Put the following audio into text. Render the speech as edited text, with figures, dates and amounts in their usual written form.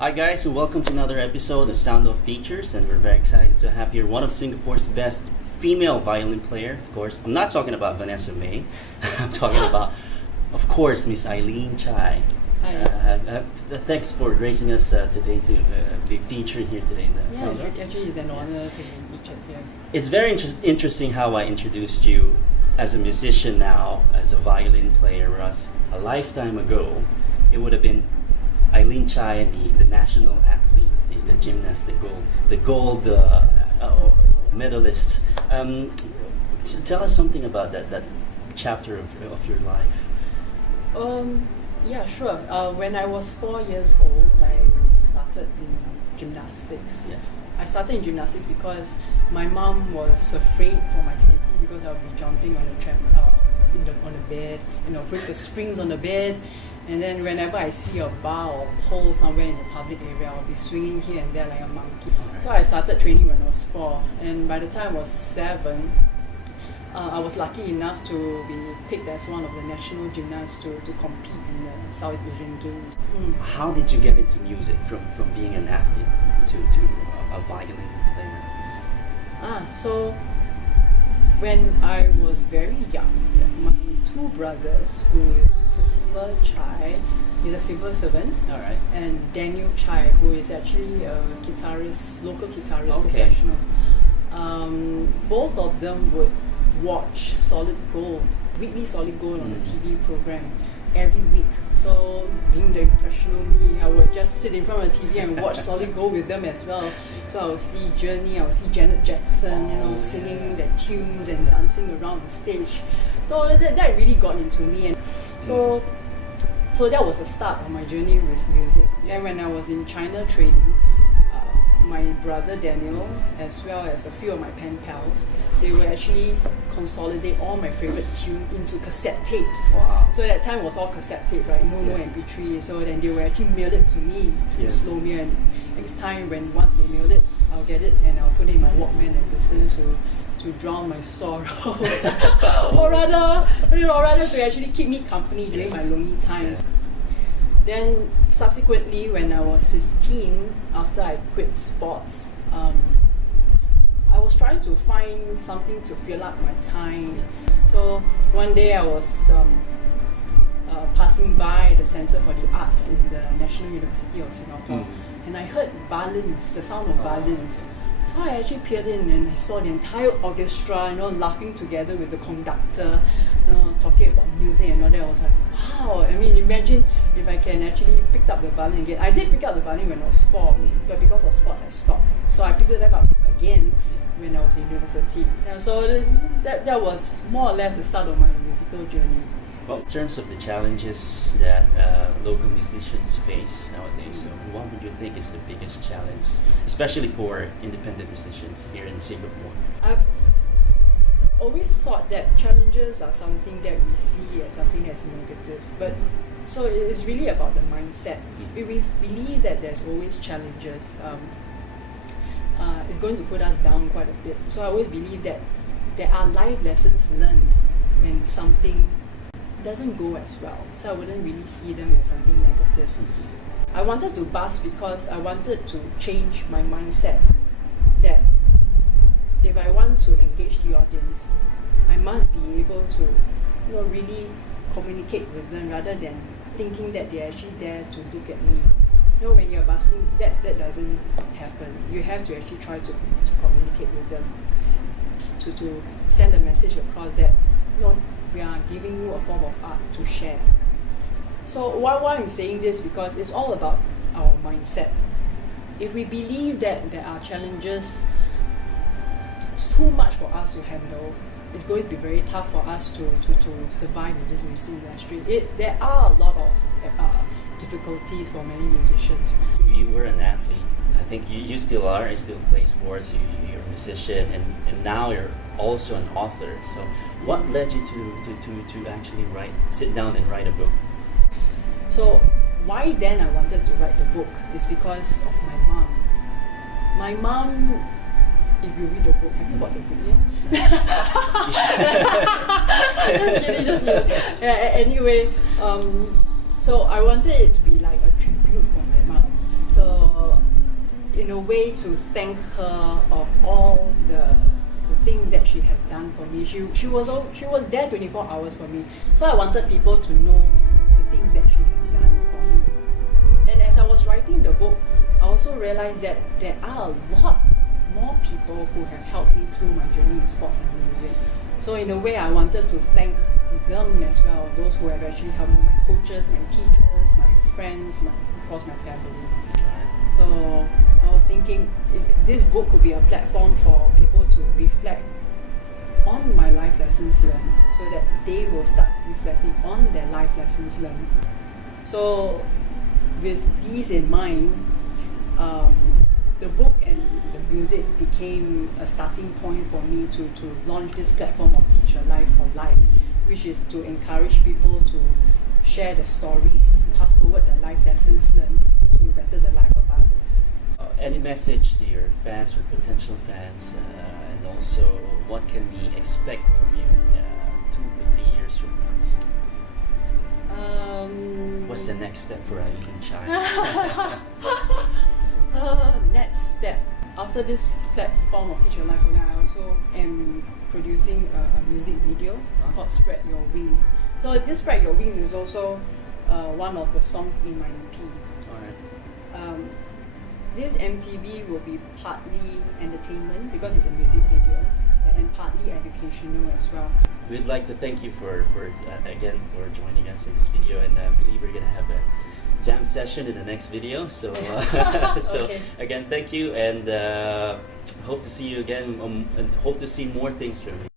Hi guys, and welcome to another episode of Sound of Features, and we're very excited to have here one of Singapore's best female violin player. Of course, I'm not talking about Vanessa May. I'm talking about, of course, Miss Eileen Chai. Hi. Thanks for gracing us today to be featured here today. Actually, it's an honor to be featured here. It's very interesting how I introduced you as a musician now, as a violin player, whereas a lifetime ago, it would have been Eileen Chai, the national athlete, the gymnast, the gold medalist. Tell us something about that chapter of your life. Yeah, sure. When I was 4 years old, I started in gymnastics. Yeah. I started in gymnastics because my mom was afraid for my safety because I would be jumping on on the bed, break the springs on the bed. And then whenever I see a bar or pole somewhere in the public area, I'll be swinging here and there like a monkey. Right. So I started training when I was 4, and by the time I was 7, I was lucky enough to be picked as one of the national gymnasts to compete in the South Asian Games. How did you get into music from being an athlete to a violin player? So when I was very young, my 2 brothers, who is Christopher Chai, he's a civil servant, All right. and Daniel Chai, who is actually a guitarist, local guitarist, Okay. professional. Both of them would watch Solid Gold, weekly Solid Gold on the TV program every week. So being the impressionable me, I would just sit in front of the TV and watch Solid Gold with them as well. So I would see Journey, I would see Janet Jackson, singing their tunes and dancing around the stage. So that really got into me, and so that was the start of my journey with music. And when I was in China training, my brother Daniel, as well as a few of my pen pals, they would actually consolidate all my favorite tunes into cassette tapes. Wow. So at that time it was all cassette tape, right? No MP3. So then they would actually mail it to me through Slowmere, and next time once they mailed it, I'll get it and I'll put it in my Walkman and listen to drown my sorrows, or rather to actually keep me company during my lonely times. Then subsequently, when I was 16, after I quit sports, I was trying to find something to fill up my time. So one day I was passing by the Centre for the Arts in the National University of Singapore, and I heard violins, the sound of violins. So I actually peered in and I saw the entire orchestra, laughing together with the conductor, talking about music and all that. I was like, wow! I mean, imagine if I can actually pick up the violin again. I did pick up the violin when I was 4, but because of sports, I stopped. So I picked it back up again when I was in university. So that was more or less the start of my musical journey. Well, in terms of the challenges that local musicians face nowadays, so what would you think is the biggest challenge, especially for independent musicians here in Singapore? I've always thought that challenges are something that we see as something that's negative, but so it's really about the mindset. We believe that there's always challenges. It's going to put us down quite a bit. So I always believe that there are life lessons learned when something doesn't go as well. So I wouldn't really see them as something negative. I wanted to bust because I wanted to change my mindset that if I want to engage the audience, I must be able to really communicate with them rather than thinking that they're actually there to look at me. When you're busking, that doesn't happen. You have to actually try to communicate with them, to send a message across that we are giving you a form of art to share. So why I'm saying this, because it's all about our mindset. If we believe that there are challenges, it's too much for us to handle, it's going to be very tough for us to survive in this music industry. There are a lot of difficulties for many musicians. You were an athlete. I think you still are. You still play sports. You're a musician, and now you're also an author. So, what led you to actually sit down and write a book? So, why then I wanted to write the book is because of my mom. My mom, if you read the book, have you bought the book yet? Just kidding. Anyway, so I wanted it to be like a tribute from my mom. So in a way to thank her of all the things that she has done for me. She was there 24 hours for me. So I wanted people to know the things that she has done for me. And as I was writing the book, I also realized that there are a lot more people who have helped me through my journey in sports and music. So in a way, I wanted to thank them as well, those who have actually helped me, my coaches, my teachers, my friends, of course my family. So I was thinking this book could be a platform for people to reflect on my life lessons learned, so that they will start reflecting on their life lessons learned. So with these in mind, the book and the music became a starting point for me to launch this platform of Teacher Life for Life, which is to encourage people to share their stories, pass forward their life lessons learned to better the life of others. Any message to your fans or potential fans, and also what can we expect from you 2 to 3 years from now? What's the next step for Eileen Chai? Next step. After this platform of Teacher Life for Life, I also am producing a music video called Spread Your Wings. So this Spread Your Wings is also one of the songs in my EP. Alright. This MTV will be partly entertainment because it's a music video, and partly educational as well. We'd like to thank you for again for joining us in this video, and I believe we're gonna have a jam session in the next video. So so Okay. again, thank you, and hope to see you again, and hope to see more things from you.